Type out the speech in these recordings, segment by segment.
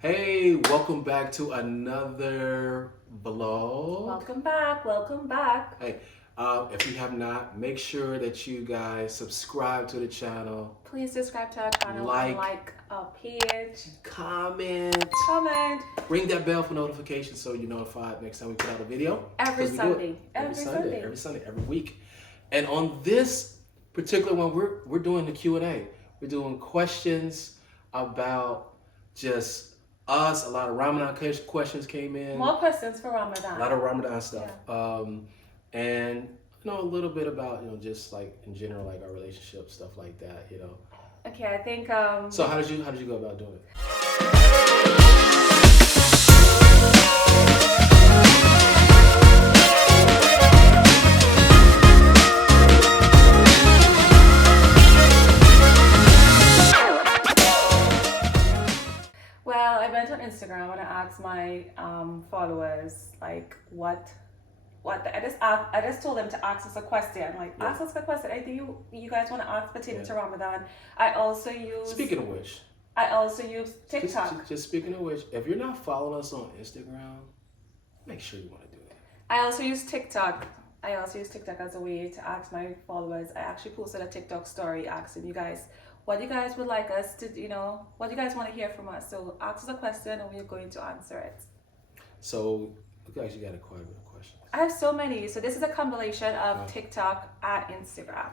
Hey, welcome back to another vlog. Welcome back. Welcome back. Hey, if you have not, make sure that you guys subscribe to the channel, Please subscribe to our channel and like our page. comment, Comment ring that bell for notifications so you're notified next time we put out a video. every 'Cause we do it Sunday. every Sunday, every week. And on this particular one, we're doing the Q&A. We're doing questions about just us. A lot of Ramadan questions came in. More questions for Ramadan. A lot of Ramadan stuff. And a little bit about, just like in general, like our relationship, stuff like that. Okay, I think So how did you go about doing it? Well, I went on Instagram and I asked my followers like I just told them to ask us a question. Ask us a question. I think you guys want to ask pertaining to Ramadan. I also use Speaking of which, TikTok. just speaking of which, if you're not following us on Instagram, make sure you want to do that. I also use TikTok. As a way to ask my followers. I actually posted a TikTok story asking you guys what you guys would like us to, what you guys want to hear from us. So ask us a question and we're going to answer it. So you guys, you got quite a bit of questions. I have so many. So this is a compilation of TikTok and Instagram.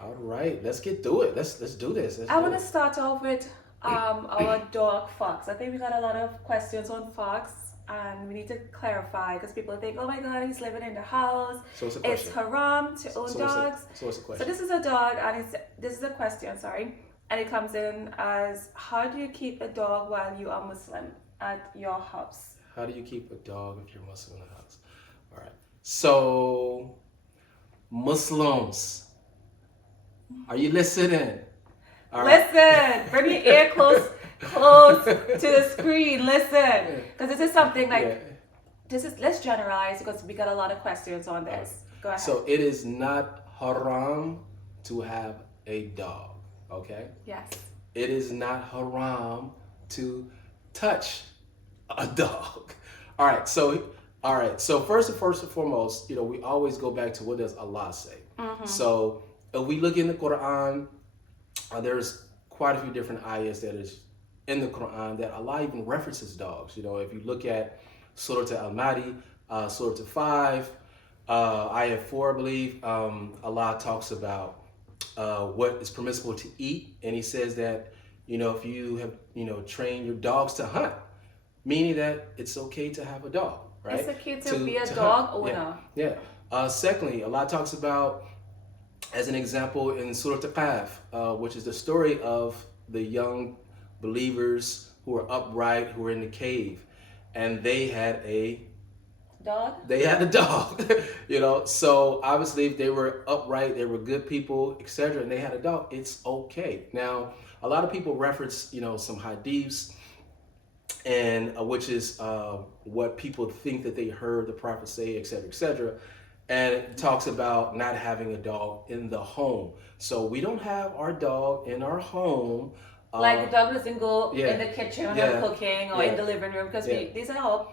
All right, let's get through it. Let's do this. I want to start off with our dog Fox. I think we got a lot of questions on Fox. And we need to clarify because people think, oh my God, he's living in the house. So it's haram to own dogs. So what's the question? So this is a dog, and this is a question, sorry. And it comes in as, how do you keep a dog while you are Muslim at your house? How do you keep a dog if you're Muslim in the house? All right. So, Muslims, are you listening? All right. Listen, bring your ear close to the screen. Listen, because this is something let's generalize because we got a lot of questions on this. Go ahead. So it is not haram to have a dog, okay? Yes. It is not haram to touch a dog. All right. So first and foremost, we always go back to what does Allah say. Mm-hmm. So if we look in the Quran, there's quite a few different ayahs that is in the Quran that Allah even references dogs. If you look at Surah Al-Mahdi, Surah 5, ayah 4, I believe, Allah talks about what is permissible to eat, and He says that if you have trained your dogs to hunt, meaning that it's okay to have a dog, right? It's okay to be a dog owner. Yeah. Secondly, Allah talks about, as an example, in Surah Al-Kahf, which is the story of the young believers who are upright, who are in the cave, and they had a dog. So obviously, if they were upright, they were good people, etc., and they had a dog, it's okay. Now, a lot of people reference, some hadiths, and which is what people think that they heard the Prophet say, etc., etc. And it talks about not having a dog in the home. So we don't have our dog in our home. Like the dog doesn't go in the kitchen or cooking or in the living room because this is our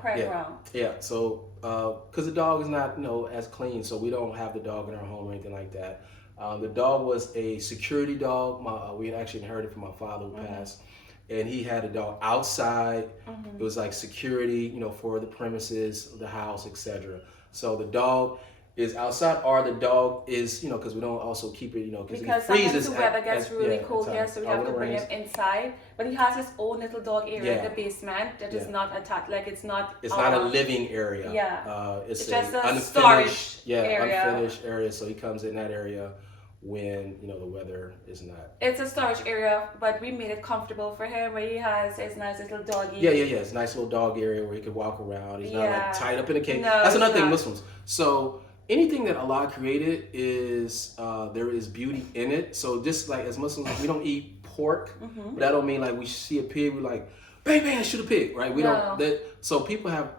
playground. Yeah. So because the dog is not as clean, so we don't have the dog in our home or anything like that. The dog was a security dog. We had actually inherited from my father who passed, and he had a dog outside. Mm-hmm. It was like security, for the premises, the house, etc. So the dog is outside, or the dog is, because we don't also keep it, because sometimes the weather gets really cold here, so we have to bring him inside. But he has his own little dog area in the basement that is not attached, it's not a living area. Yeah. It's just a storage area. Unfinished area. So he comes in that area when the weather is not. It's a storage area, but we made it comfortable for him where he has his nice little doggy. Yeah. It's a nice little dog area where he can walk around. He's not tied up in a cage. No, that's another thing, Muslims. So anything that Allah created is there is beauty in it. So just like as Muslims, we don't eat pork, but that don't mean like we see a pig, we're like, bang bang, shoot a pig, right? We don't. So people have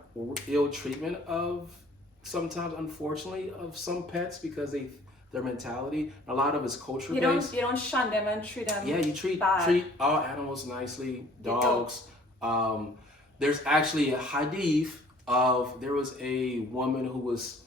ill treatment of sometimes, unfortunately, of some pets because their mentality. A lot of it's culture based. You don't shun them and treat them. Yeah, you treat all animals nicely. Dogs, There's actually a hadith of there was a woman who was,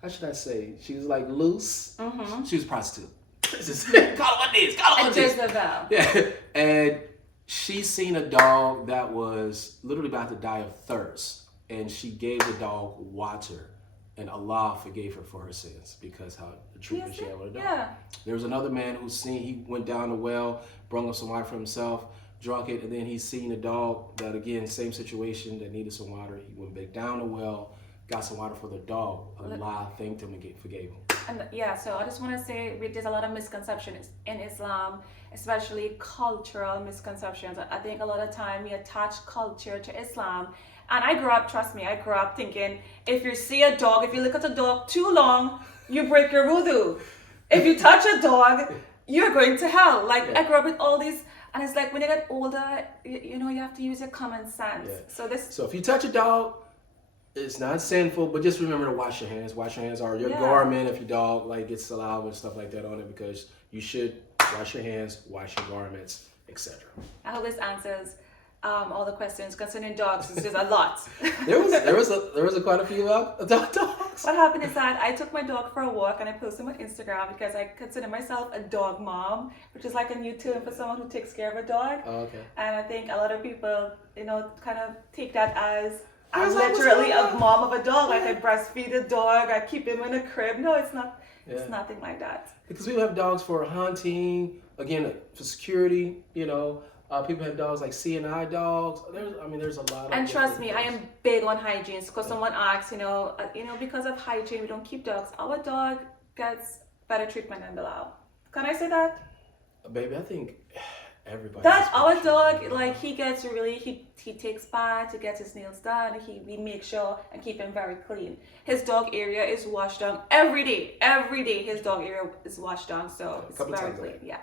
how should I say, she was like loose. Mm-hmm. She was a prostitute. Call it what it is. Call it what it is. Jezebel. Yeah, and she seen a dog that was literally about to die of thirst, and she gave the dog water, and Allah forgave her for her sins because how the treatment she had with the dog. Yeah. There was another man who seen, he went down the well, brought up some water for himself, drunk it, and then he seen a dog that, again, same situation, that needed some water. He went back down the well, got some water for the dog. Allah thanked him and forgave him. And yeah, so I just want to say there's a lot of misconceptions in Islam, especially cultural misconceptions. I think a lot of time we attach culture to Islam. And I grew up, trust me, I grew up thinking if you see a dog, if you look at a dog too long, you break your wudu. If you touch a dog, you're going to hell. Like, I grew up with all these, and it's like when you get older, you know, you have to use your common sense. Yeah. So if you touch a dog, it's not sinful, but just remember to wash your hands. Wash your hands, or your garment if your dog like gets saliva and stuff like that on it, because you should wash your hands, wash your garments, etc. I hope this answers all the questions concerning dogs. There's a lot. there was quite a few dogs. What happened is that I took my dog for a walk and I posted him on Instagram because I consider myself a dog mom, which is like a new term for someone who takes care of a dog. Oh, okay. And I think a lot of people, you know, kind of take that as I'm literally a mom of a dog. Like I breastfeed a dog, I keep him in a crib. No, it's not. It's nothing like that. Because people have dogs for hunting, again, for security. You know, people have dogs like CNI dogs. There's a lot of. And trust me, I am big on hygiene. Because someone asks, you know, because of hygiene, we don't keep dogs. Our dog gets better treatment than Bilal. Can I say that? Baby, I think everybody. That our dog, like he gets really, he takes baths, he gets his nails done, we make sure and keep him very clean. His dog area is washed down every day. Every day his dog area is washed down, so it's very clean. Yeah.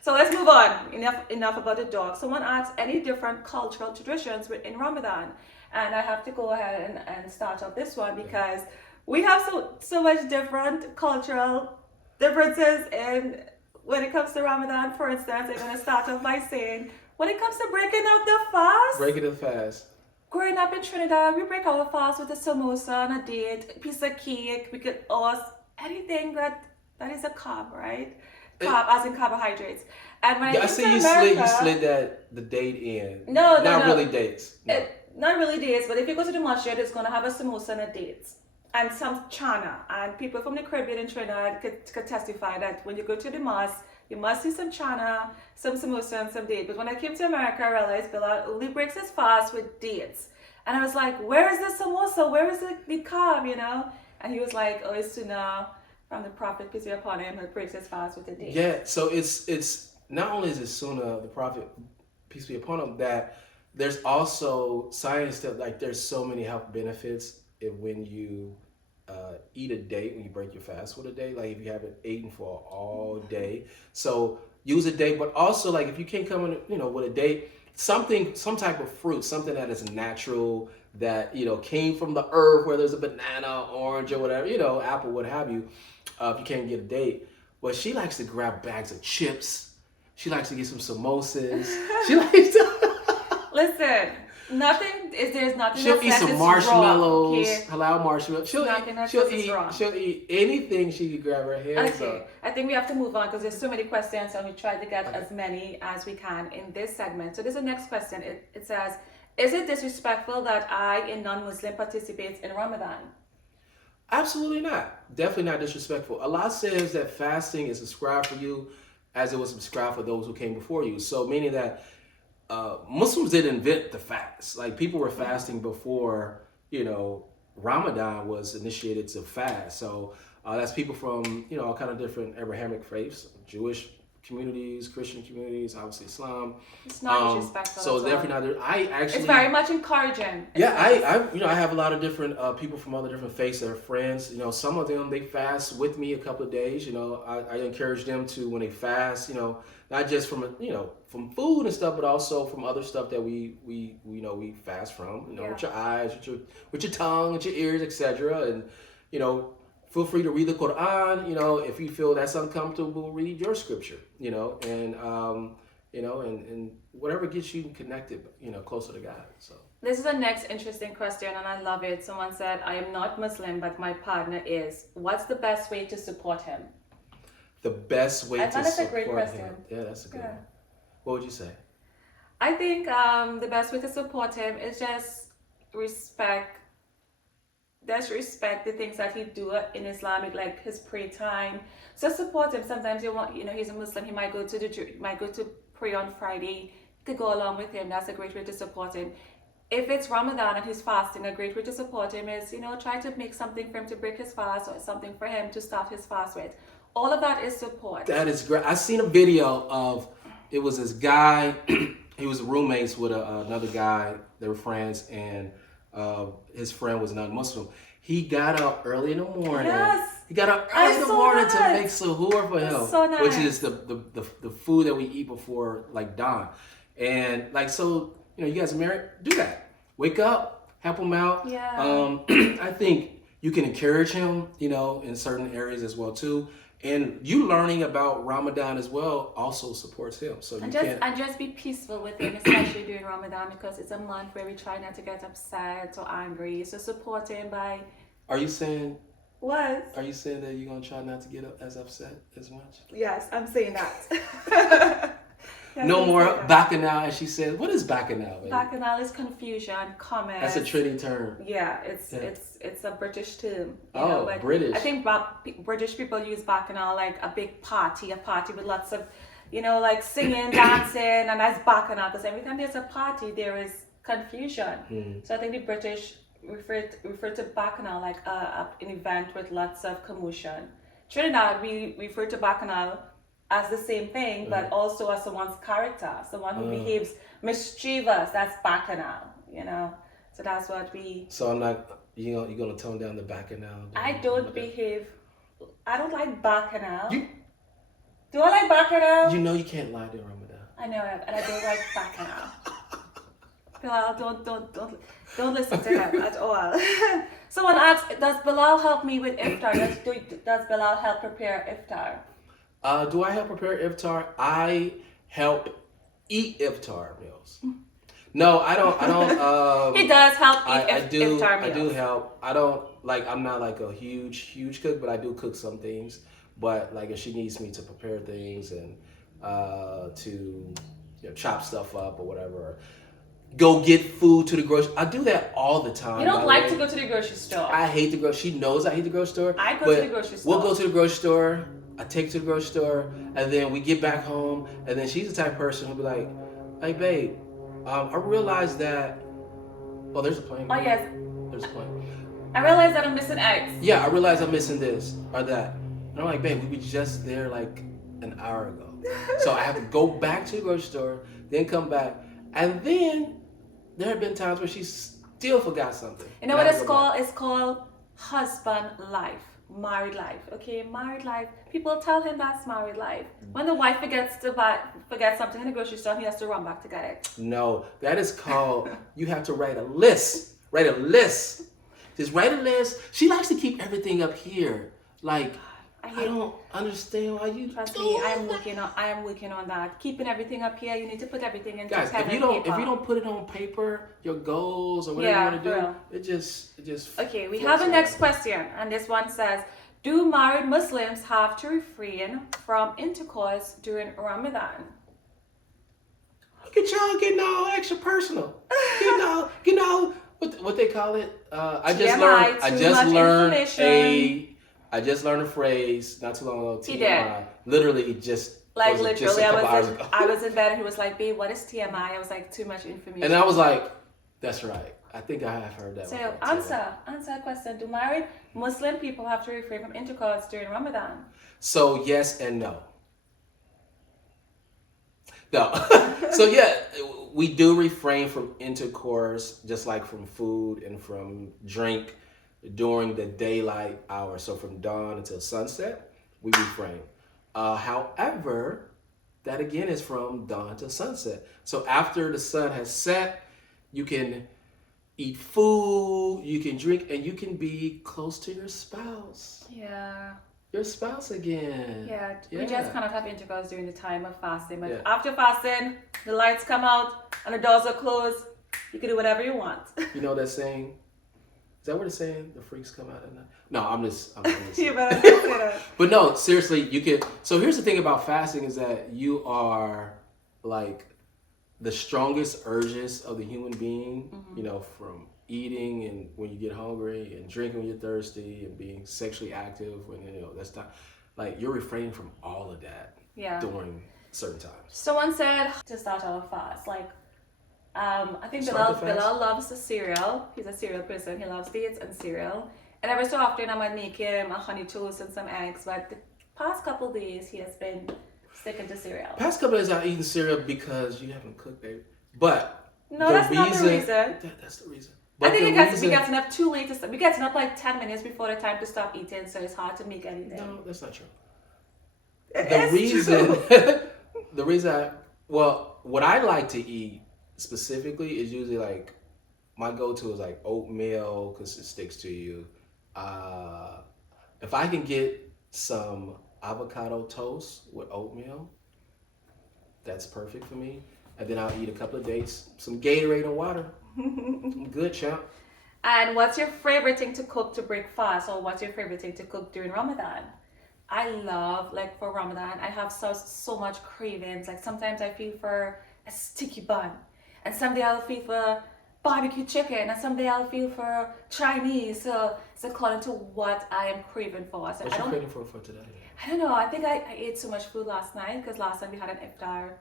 So let's move on. Enough about the dog. Someone asks any different cultural traditions in Ramadan, and I have to go ahead and start off this one because we have so much different cultural differences in. When it comes to Ramadan, for instance, I'm going to start off by saying, when it comes to breaking up the fast, growing up in Trinidad, we break our fast with a samosa and a date, a piece of cake. We could ask anything that is a carb, right? Carb, as in carbohydrates. And when I came to America, you slid the date in. No. Really dates. No. Not really dates, but if you go to the masjid, it's going to have a samosa and a date. And some chana, and people from the Caribbean and Trinidad could testify that when you go to the mosque, you must see some chana, some samosa, and some date. But when I came to America, I realized Bilal only breaks his fast with dates. And I was like, where is the samosa? Where is the carb, you know? And he was like, oh, it's sunnah from the Prophet, peace be upon him, who breaks his fast with the date. Yeah, so it's not only is it sunnah, the Prophet, peace be upon him, that there's also science that, like, there's so many health benefits when you eat a date, when you break your fast with a date, like if you haven't eaten for all day. So use a date, but also like if you can't come in, with a date, some type of fruit, something that is natural, that, came from the earth, where there's a banana, orange, or whatever, apple, what have you, if you can't get a date. But she likes to grab bags of chips. She likes to get some samosas. She likes to... Listen. There's nothing she'll eat some marshmallows, wrong, okay? halal marshmallows. She'll eat anything she can grab her hands on. I think we have to move on because there's so many questions and we try to get as many as we can in this segment. So there's the next question. It says, is it disrespectful that a non-Muslim participates in Ramadan? Absolutely not. Definitely not disrespectful. Allah says that fasting is prescribed for you as it was prescribed for those who came before you. So meaning that Muslims didn't invent the fast. Like people were fasting before, Ramadan was initiated to fast. So that's people from, all kind of different Abrahamic faiths, Jewish communities, Christian communities, obviously Islam. It's not disrespectful. So definitely not. It's very much encouraging. I have a lot of different people from other different faiths that are friends. Some of them, they fast with me a couple of days. I encourage them to, when they fast, not just from from food and stuff, but also from other stuff that we fast from. With your eyes, with your tongue, with your ears, etc. And feel free to read the Quran. If you feel that's uncomfortable, read your scripture. And and whatever gets you connected, closer to God. So This is the next interesting question, and I love it. Someone said, I am not Muslim, but my partner is. What's the best way to support him? the best way I to thought that's a support great question. him. Yeah, that's a good Yeah. one. What would you say? I think the best way to support him is just respect. Just respect the things that he do in Islamic, like his prayer time. So support him. Sometimes he's a Muslim. He might might go to pray on Friday. You could go along with him. That's a great way to support him. If it's Ramadan and he's fasting, a great way to support him is, try to make something for him to break his fast, or something for him to start his fast with. All of that is support. That is great. I seen a video of, it was this guy. He was roommates with another guy. They were friends, and his friend was non-Muslim. He got up early in the morning. Yes. He got up early in the morning to that. make suhoor for him, so nice. which is the food that we eat before like dawn. And like, so, you guys are married, do that. Wake up, help him out. Yeah. I think you can encourage him, in certain areas as well too. And you learning about Ramadan as well also supports him. So And just be peaceful with him, especially during Ramadan, because it's a month where we try not to get upset or angry. So support him by. Are you saying What? Are you saying that you're gonna try not to get as upset as much? Yes, I'm saying that. Yes, No I'm more saying that. bacchanal, as she said. What is bacchanal? Baby? Bacchanal is confusion, comment. That's a trendy term. Yeah, it's a British term. But British. I think British people use bacchanal like a big party, with lots of, like singing, dancing, and that's bacchanal. Because every time there's a party, there is confusion. So I think the British refer to bacchanal like an event with lots of commotion. Trinidad, we refer to bacchanal as the same thing, but also as someone's character, someone who behaves mischievous. That's bacchanal, So that's what we. So I'm not. You're gonna tone down the bacchanal. I don't behave. I don't like bacchanal. Do I like bacchanal? You can't lie during Ramadan. I know, and I don't like bacchanal. Bilal, don't listen to him at all. Someone asked, does Bilal help me with iftar? Does Bilal help prepare iftar? Do I help prepare iftar? I help eat iftar meals. No, I don't. He does help eat iftar meals. I do help. I don't I'm not like a huge cook, but I do cook some things. But like if she needs me to prepare things and to chop stuff up or whatever, go get food to the grocery. I do that all the time. You don't like to go to the grocery store. I hate the grocery. She knows I hate the grocery store. I go to the grocery store. We'll go to the grocery store. I take her to the grocery store, and then we get back home, and then she's the type of person who'll be like, "Hey, babe, I realized that." Oh, there's a plane. Oh yes. There's a plane. I realized that I'm missing eggs. Yeah, I realized I'm missing this or that. And I'm like, babe, we were just there like an hour ago. So I have to go back to the grocery store, then come back, and then there have been times where she still forgot something. You know what it's called? It's called husband life. Married life, okay? Married life. People tell him that's married life. When the wife forgets something in the grocery store, he has to run back to get it. No, that is called, you have to write a list. Write a list. Just write a list. She likes to keep everything up here. Like, I don't understand why you Trust do me, it. I am working on that. Keeping everything up here, you need to put everything in Guys, pen if you don't put it on paper, your goals or whatever you want to do, it just Okay, we have a next question, and this one says, do married Muslims have to refrain from intercourse during Ramadan? Look at y'all getting all extra personal. Getting all what they call it? I just learned a phrase not too long ago. TMI. He did. Literally just Like just literally, a couple hours ago. I was in bed and he was like, "Babe, what is TMI?" I was like, "Too much information." And I was like, "That's right. I think I have heard that." So before, answer a question. Do married Muslim people have to refrain from intercourse during Ramadan? So yes and no. No. So yeah, we do refrain from intercourse, just like from food and from drink during the daylight hours. So from dawn until sunset, we refrain. However, that again is from dawn to sunset. So after the sun has set, you can eat food, you can drink, and you can be close to your spouse. Yeah. your spouse again. Yeah, Yeah. we just cannot have intercourse during the time of fasting. But Yeah. after fasting, the lights come out and the doors are closed. You can do whatever you want. You know that saying? Is that what it's saying? The freaks come out at night? No, I'm just You better not say that. But no, seriously, you can. So here's the thing about fasting is that you are like the strongest urges of the human being, you know, from eating and when you get hungry and drinking when you're thirsty and being sexually active when, you know, that's not, like, you're refraining from all of that during certain times. Someone said to start our fast, like, I think Start Bilal loves the cereal. He's a cereal person. He loves dates and cereal. And every so often I might make him a honey toast and some eggs. But the past couple days he has been sticking to cereal. Past couple days I eaten cereal because you haven't cooked, baby. But no, that's not the reason. That's the reason. But I think we getting up too late to start. We getting up like 10 minutes before the time to stop eating, so it's hard to make anything. No, that's not true. True. The reason what I like to eat specifically is usually like, my go-to is like oatmeal because it sticks to you. If I can get some avocado toast with oatmeal, that's perfect for me. And then I'll eat a couple of dates, some Gatorade and water. I'm good, champ. And what's your favorite thing to cook to break fast, or what's your favorite thing to cook during Ramadan? I love, like, for Ramadan, I have so much cravings. Like, sometimes I feel for a sticky bun, and someday I'll feel for barbecue chicken, and someday I'll feel for Chinese. So it's according to what I am craving for. So What's you craving for today? I don't know. I think I ate so much food last night because last time we had an iftar.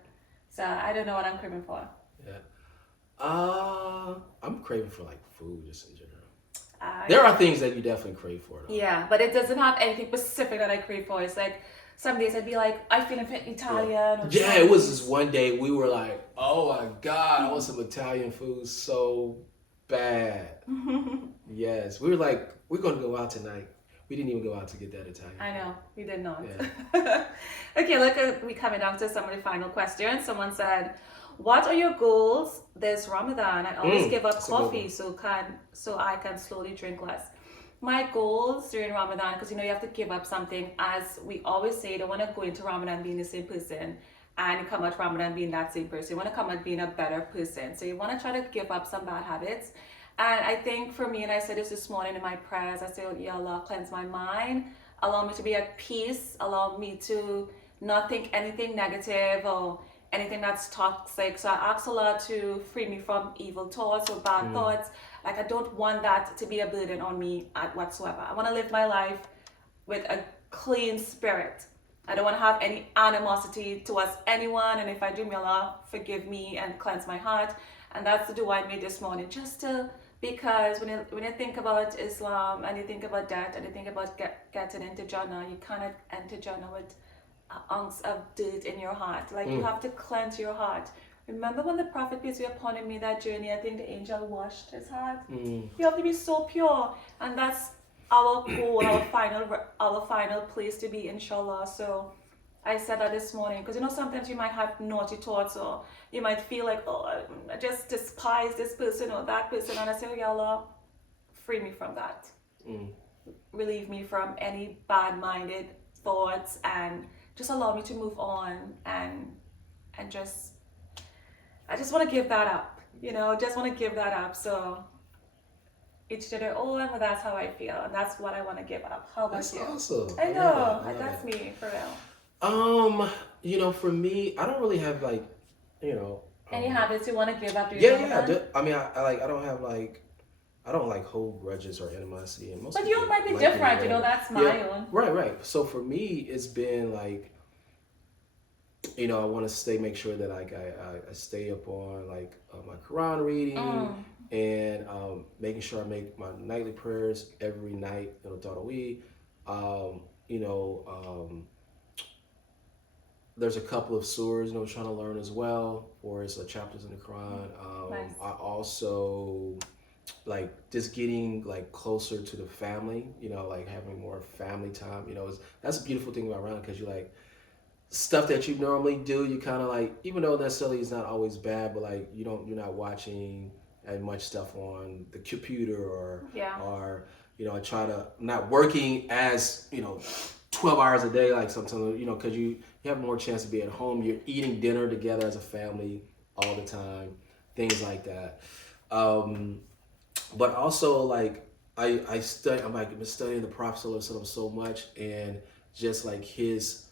So I don't know what I'm craving for. Yeah. I'm craving for like food just in general. There are things that you definitely crave for though. Yeah, but it doesn't have anything specific that I crave for. It's like some days I'd be like, I feel Italian. Or yeah, it was this one day we were like, oh my God, I want some Italian food so bad. Yes, we were like, we're gonna go out tonight. We didn't even go out to get that Italian. I know, we did not. Yeah. Okay, look, we coming down to some of the final questions. Someone said, what are your goals this Ramadan? I always give up coffee so I can slowly drink less. My goals during Ramadan, because you know you have to give up something. As we always say, you don't want to go into Ramadan being the same person and come out Ramadan being that same person. You want to come out being a better person. So you want to try to give up some bad habits. And I think for me, and I said this morning in my prayers, I said, Ya Allah, cleanse my mind, allow me to be at peace, allow me to not think anything negative or anything that's toxic. So I ask Allah to free me from evil thoughts or bad thoughts. Like, I don't want that to be a burden on me whatsoever. I want to live my life with a clean spirit. I don't want to have any animosity towards anyone. And if I do, may Allah forgive me and cleanse my heart. And that's the dua I made this morning, because when you think about Islam and you think about that and you think about getting into Jannah, you cannot enter Jannah with an ounce of dirt in your heart. Like, you have to cleanse your heart. Remember when the Prophet, peace be upon him, made that journey? I think the angel washed his heart. You have to be so pure, and that's our goal, our final place to be, inshallah. So I said that this morning because, you know, sometimes you might have naughty thoughts, or you might feel like, oh, I just despise this person or that person, and I say, oh, Ya Allah, free me from that. Relieve me from any bad-minded thoughts, and just allow me to move on, and just, I just want to give that up, you know, just want to give that up. So each to their own, but that's how I feel, and that's what I want to give up. How about you? That's awesome. I know, that's me, for real. You know, for me, I don't really have like, you know, any habits you want to give up? I mean, I don't like hold grudges or animosity, and most. But yours might be different, you know. That's my own. Right. So for me, it's been like, you know, I want to make sure that I stay up on like my Quran reading and making sure I make my nightly prayers every night, you know, throughout the week. There's a couple of surahs, you know, I'm trying to learn as well, or it's chapters in the Quran. Nice. I also like just getting like closer to the family, you know, like having more family time. You know, that's a beautiful thing about Ramadan, because you like stuff that you normally do. You kind of like, even though necessarily it's not always bad, but like you're not watching as much stuff on the computer or you know, I try to not working as, you know, 12 hours a day, like sometimes, you know, because you have more chance to be at home. You're eating dinner together as a family all the time, things like that. But also, like, I'm like been studying the Prophet so much, and just like his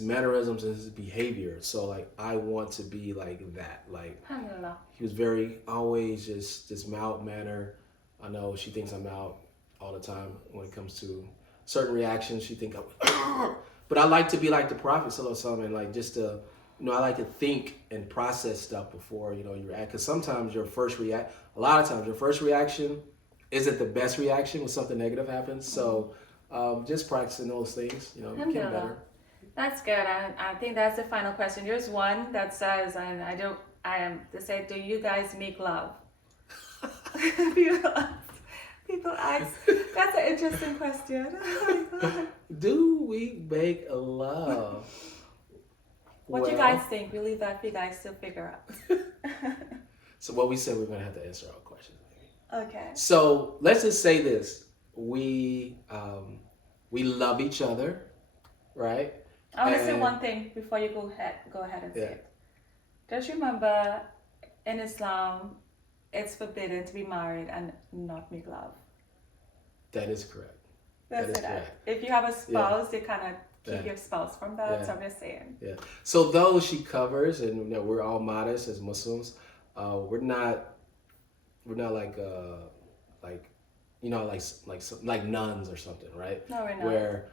mannerisms and his behavior. So like I want to be like that. Like Alhamdulillah. he was very always just this mild manner. I know she thinks I'm out all the time when it comes to certain reactions. She think I'm, but I like to be like the Prophet and like just to, you know, I like to think and process stuff before, you know, you react. Because sometimes a lot of times your first reaction isn't the best reaction when something negative happens. So just practicing those things, you know, getting better. That's good. I think that's the final question. There's one that says, and they say, do you guys make love? People ask. That's an interesting question. Oh my God. Do we make love? What do you guys think? We leave that for you guys to figure out. So what we said, we're going to have to answer all questions. Okay. So let's just say this. We love each other, right? I want to say one thing before you go ahead and say it. Just remember, in Islam, it's forbidden to be married and not make love. That is correct. That's it. Correct. If you have a spouse, they kind of keep your spouse from that. So I'm just saying. Yeah. So though she covers, and you know, we're all modest as Muslims, we're not like you know, like nuns or something, right? No, we're not. Where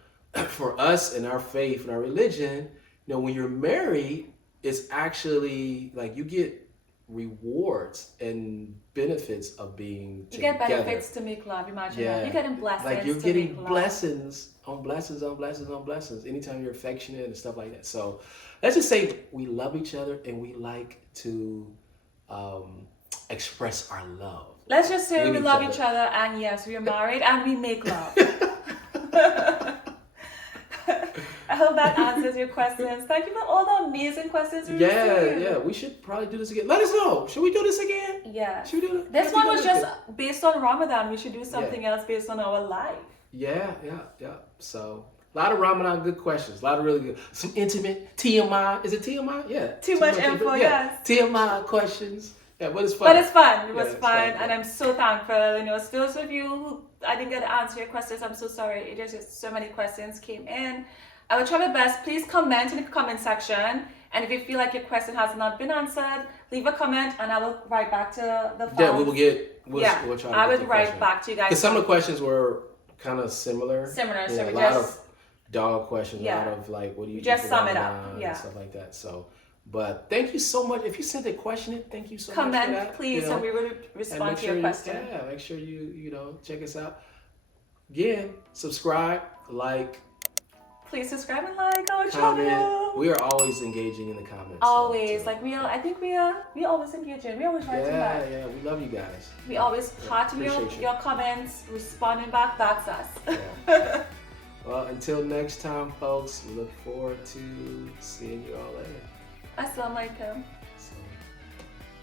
for us in our faith and our religion, you know, when you're married, it's actually like you get rewards and benefits of being together. You get benefits to make love. Imagine that. You're getting blessings. Like you're getting blessings on blessings on blessings on blessings anytime you're affectionate and stuff like that. So let's just say we love each other and we like to express our love. Let's just say we love each other, and yes, we are married and we make love. I hope that answers your questions. Thank you for all the amazing questions we received. Yeah, we should probably do this again. Let us know. Should we do this again? Yeah. Should we do it? This one was just based on Ramadan. We should do something else based on our life. Yeah. So, a lot of Ramadan good questions. A lot of really good, some intimate TMI. Is it TMI? Yeah. Too much info, yes. TMI questions. Yeah, but it's fun. It was fun. And I'm so thankful. You know, to those of you who I didn't get to answer your questions, I'm so sorry. It just so many questions came in. I will try my best. Please comment in the comment section. And if you feel like your question has not been answered, leave a comment and I will write back to the phone. Yeah, we'll try to I would write back to you guys. Because some of the questions were kind of similar. So a lot of dog questions, a lot of like, what do you just sum it up, and stuff like that. So, but thank you so much. If you sent a question, thank you so much. Comment, please, and we will respond to your question. Make sure you check us out. Again, subscribe, like. Please subscribe and like our comment. channel. We are always engaging in the comments. Always, so. Like we always engaging. We always writing back. Yeah, we love you guys. We always hearting your comments, responding back. That's us. Yeah. Well, until next time, folks. We look forward to seeing you all later. Assalamu alaikum.